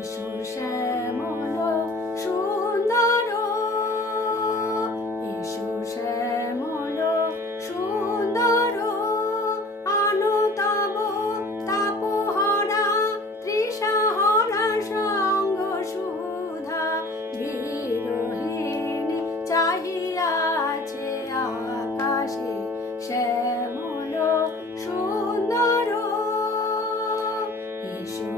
এসো শ্যামল সুন্দর, এসো শ্যামল সুন্দর, আনো তব তাপহরা তৃষাহরা সঙ্গ সুধা, বিরহিণী চাহিয়াছে আকাশে শ্যামল সুন্দর। এসো